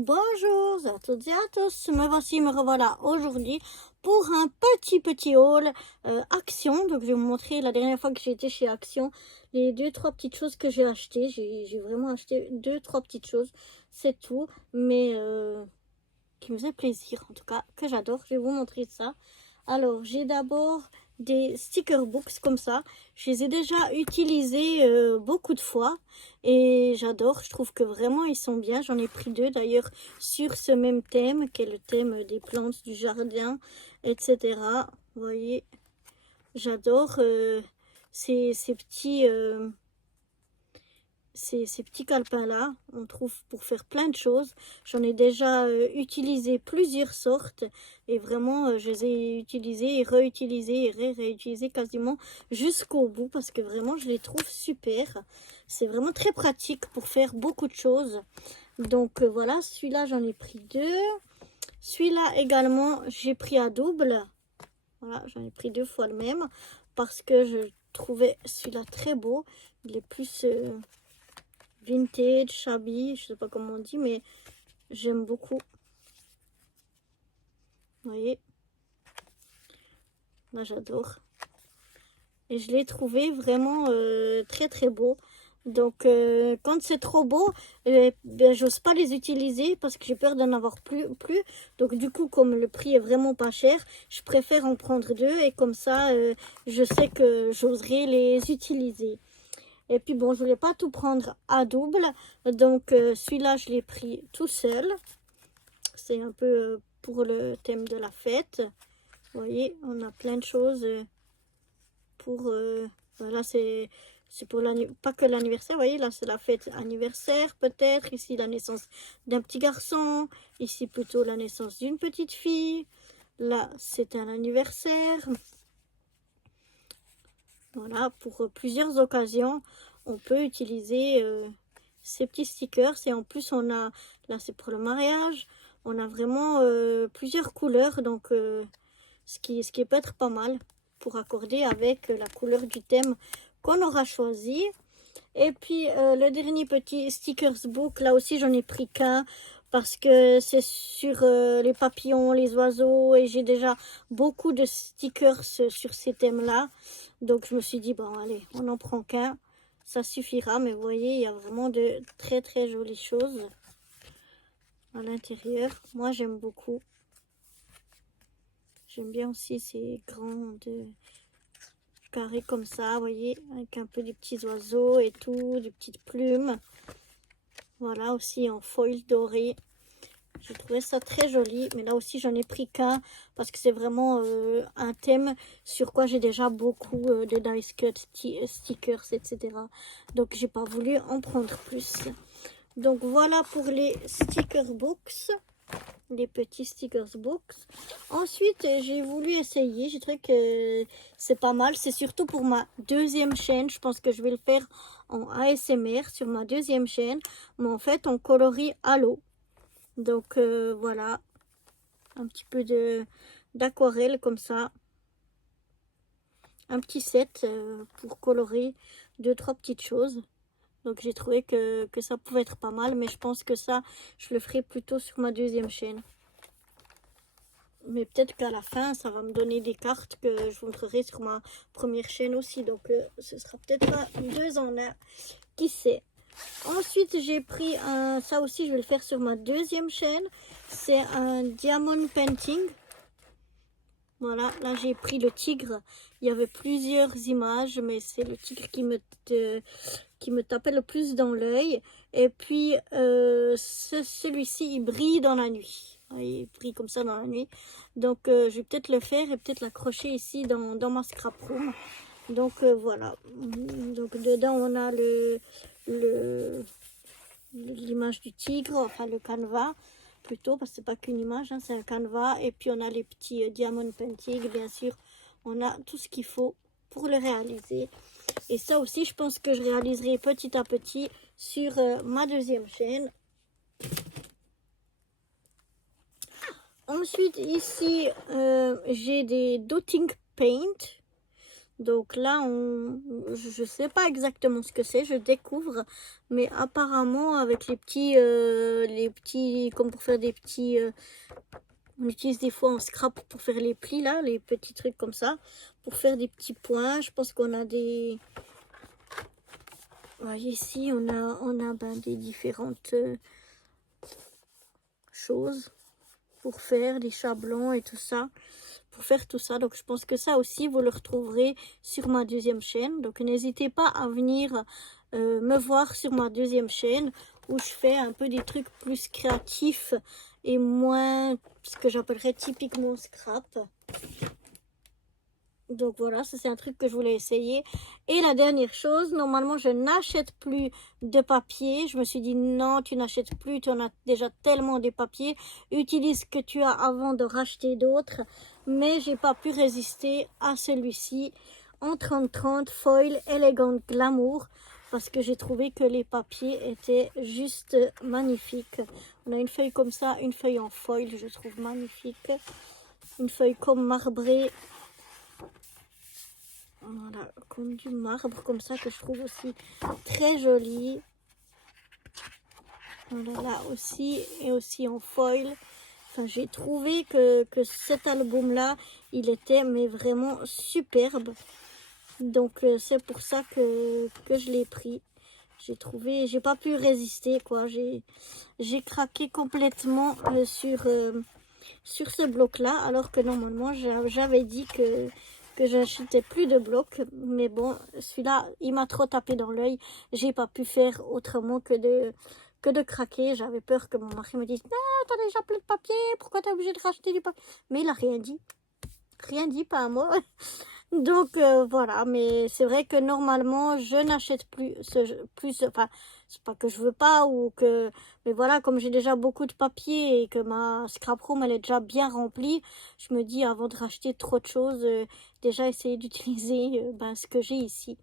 Bonjour à toutes et à tous, me revoilà aujourd'hui pour un petit haul Action. Donc je vais vous montrer la dernière fois que j'ai été chez Action, les 2-3 petites choses que j'ai achetées. J'ai vraiment acheté 2-3 petites choses, c'est tout, mais qui me faisait plaisir en tout cas, que j'adore. Je vais vous montrer ça. Alors j'ai d'abord des sticker books comme ça. Je les ai déjà utilisés beaucoup de fois et j'adore. Je trouve que vraiment ils sont bien. J'en ai pris deux d'ailleurs sur ce même thème qui est le thème des plantes du jardin, etc. Vous voyez, j'adore ces petits ces petits calepins-là, on trouve pour faire plein de choses. J'en ai déjà utilisé plusieurs sortes et vraiment je les ai utilisés et réutilisés et réutilisés quasiment jusqu'au bout parce que vraiment je les trouve super. C'est vraiment très pratique pour faire beaucoup de choses. Donc voilà, celui-là j'en ai pris deux. Celui-là également j'ai pris à double. Voilà, j'en ai pris deux fois le même parce que je trouvais celui-là très beau. Il est plus vintage, shabby, je sais pas comment on dit, mais j'aime beaucoup. Vous voyez, moi j'adore. Et je l'ai trouvé vraiment très beau. Donc quand c'est trop beau, ben, j'ose pas les utiliser parce que j'ai peur d'en avoir plus. Donc du coup, comme le prix est vraiment pas cher, je préfère en prendre deux et comme ça, je sais que j'oserai les utiliser. Et puis bon, je voulais pas tout prendre à double, donc celui-là je l'ai pris tout seul. C'est un peu pour le thème de la fête. Vous voyez, on a plein de choses pour... voilà, c'est pour pas que l'anniversaire. Vous voyez, là, c'est la fête anniversaire peut-être. Ici, la naissance d'un petit garçon. Ici, plutôt la naissance d'une petite fille. Là, c'est un anniversaire. Voilà, pour plusieurs occasions, on peut utiliser ces petits stickers. Et en plus, on a... Là, c'est pour le mariage. On a vraiment plusieurs couleurs, donc ce qui peut être pas mal pour accorder avec la couleur du thème qu'on aura choisi. Et puis le dernier petit stickers book, là aussi j'en ai pris qu'un parce que c'est sur les papillons, les oiseaux et j'ai déjà beaucoup de stickers sur ces thèmes-là. Donc je me suis dit, bon allez, on n'en prend qu'un, ça suffira. Mais vous voyez, il y a vraiment de très jolies choses à l'intérieur. Moi j'aime beaucoup. J'aime bien aussi ces grands carrés comme ça, vous voyez, avec un peu des petits oiseaux et tout, des petites plumes. Voilà, aussi en foil doré. J'ai trouvé ça très joli, mais là aussi j'en ai pris qu'un parce que c'est vraiment un thème sur quoi j'ai déjà beaucoup de dice cut, stickers, etc. Donc j'ai pas voulu en prendre plus. Donc voilà pour les sticker books. Les petits stickers books. Ensuite, j'ai voulu essayer. J'ai trouvé que c'est pas mal. C'est surtout pour ma deuxième chaîne. Je pense que je vais le faire en ASMR sur ma deuxième chaîne. Mais en fait, en coloris à l'eau. Donc voilà. Un petit peu d'aquarelle comme ça. Un petit set pour colorer 2-3 petites choses. Donc j'ai trouvé que ça pouvait être pas mal. Mais je pense que ça, je le ferai plutôt sur ma deuxième chaîne. Mais peut-être qu'à la fin, ça va me donner des cartes que je vous montrerai sur ma première chaîne aussi. Donc, ce sera peut-être deux en un. Qui sait. Ensuite, j'ai pris un... Ça aussi, je vais le faire sur ma deuxième chaîne. C'est un diamond painting. Voilà, là, j'ai pris le tigre. Il y avait plusieurs images, mais c'est le tigre qui me tapait le plus dans l'œil. Et puis, celui-ci, il brille dans la nuit. Il brille comme ça dans la nuit. Donc, je vais peut-être le faire et peut-être l'accrocher ici dans ma scrap room. Donc, voilà. Donc, dedans, on a l'image du tigre, enfin le canevas plutôt, parce que c'est pas qu'une image, hein, c'est un canevas. Et puis, on a les petits diamond painting, bien sûr. On a tout ce qu'il faut pour le réaliser. Et ça aussi, je pense que je réaliserai petit à petit sur ma deuxième chaîne. Ensuite, ici, j'ai des dotting paint. Donc là, je sais pas exactement ce que c'est, je découvre, mais apparemment avec les petits, comme pour faire des petits, on utilise des fois en scrap pour faire les plis là, les petits trucs comme ça, pour faire des petits points. Je pense qu'on a des, ouais, ici on a ben, des différentes choses pour faire des chablons et tout ça. Pour faire tout ça, donc je pense que ça aussi vous le retrouverez sur ma deuxième chaîne, donc n'hésitez pas à venir me voir sur ma deuxième chaîne où je fais un peu des trucs plus créatifs et moins ce que j'appellerais typiquement scrap. Donc voilà, ça c'est un truc que je voulais essayer. Et la dernière chose, normalement je n'achète plus de papier. Je me suis dit non, tu n'achètes plus, tu en as déjà tellement de papiers. Utilise ce que tu as avant de racheter d'autres. Mais j'ai pas pu résister à celui-ci en 30-30 Foil Elegant Glamour. Parce que j'ai trouvé que les papiers étaient juste magnifiques. On a une feuille comme ça, une feuille en foil, je trouve magnifique. Une feuille comme marbrée. Voilà, comme du marbre, comme ça, que je trouve aussi très joli. Voilà, là aussi, et aussi en foil. Enfin, j'ai trouvé que cet album-là, il était mais vraiment superbe. Donc, c'est pour ça que je l'ai pris. J'ai trouvé, j'ai pas pu résister, quoi. J'ai craqué complètement sur ce bloc-là, alors que normalement, j'avais dit que j'achetais plus de blocs. Mais bon, celui-là, il m'a trop tapé dans l'œil. J'ai pas pu faire autrement que de craquer. J'avais peur que mon mari me dise « Non, t'as déjà plein de papier, pourquoi t'es obligé de racheter du papier ?» Mais il a rien dit. Rien dit, pas un mot. Donc voilà, mais c'est vrai que normalement je n'achète plus enfin c'est pas que je veux pas ou que, mais voilà, comme j'ai déjà beaucoup de papier et que ma scrap room elle est déjà bien remplie, je me dis avant de racheter trop de choses, déjà essayer d'utiliser ben, ce que j'ai ici.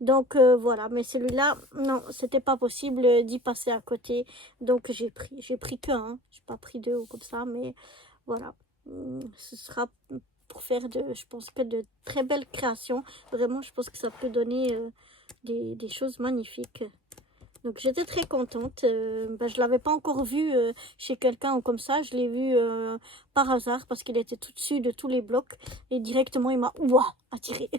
Donc voilà, mais celui-là, non, c'était pas possible d'y passer à côté, donc j'ai pris qu'un, j'ai pas pris deux ou comme ça, mais voilà, ce sera pour faire je pense que de très belles créations. Vraiment, je pense que ça peut donner des choses magnifiques. Donc j'étais très contente. Ben, je ne l'avais pas encore vu chez quelqu'un ou comme ça. Je l'ai vu par hasard parce qu'il était tout dessus de tous les blocs. Et directement, il m'a attiré.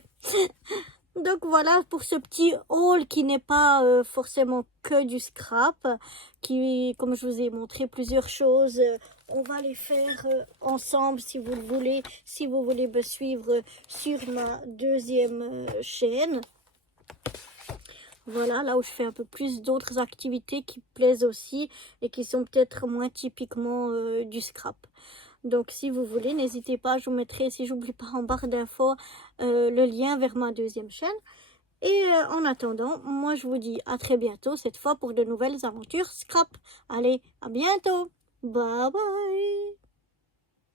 Donc voilà pour ce petit haul qui n'est pas forcément que du scrap, qui, comme je vous ai montré plusieurs choses, on va les faire ensemble si vous le voulez, si vous voulez me suivre sur ma deuxième chaîne. Voilà, là où je fais un peu plus d'autres activités qui plaisent aussi et qui sont peut-être moins typiquement du scrap. Donc si vous voulez, n'hésitez pas, je vous mettrai, si j'oublie pas en barre d'infos, le lien vers ma deuxième chaîne. Et en attendant, moi je vous dis à très bientôt, cette fois pour de nouvelles aventures scrap. Allez, à bientôt. Bye bye.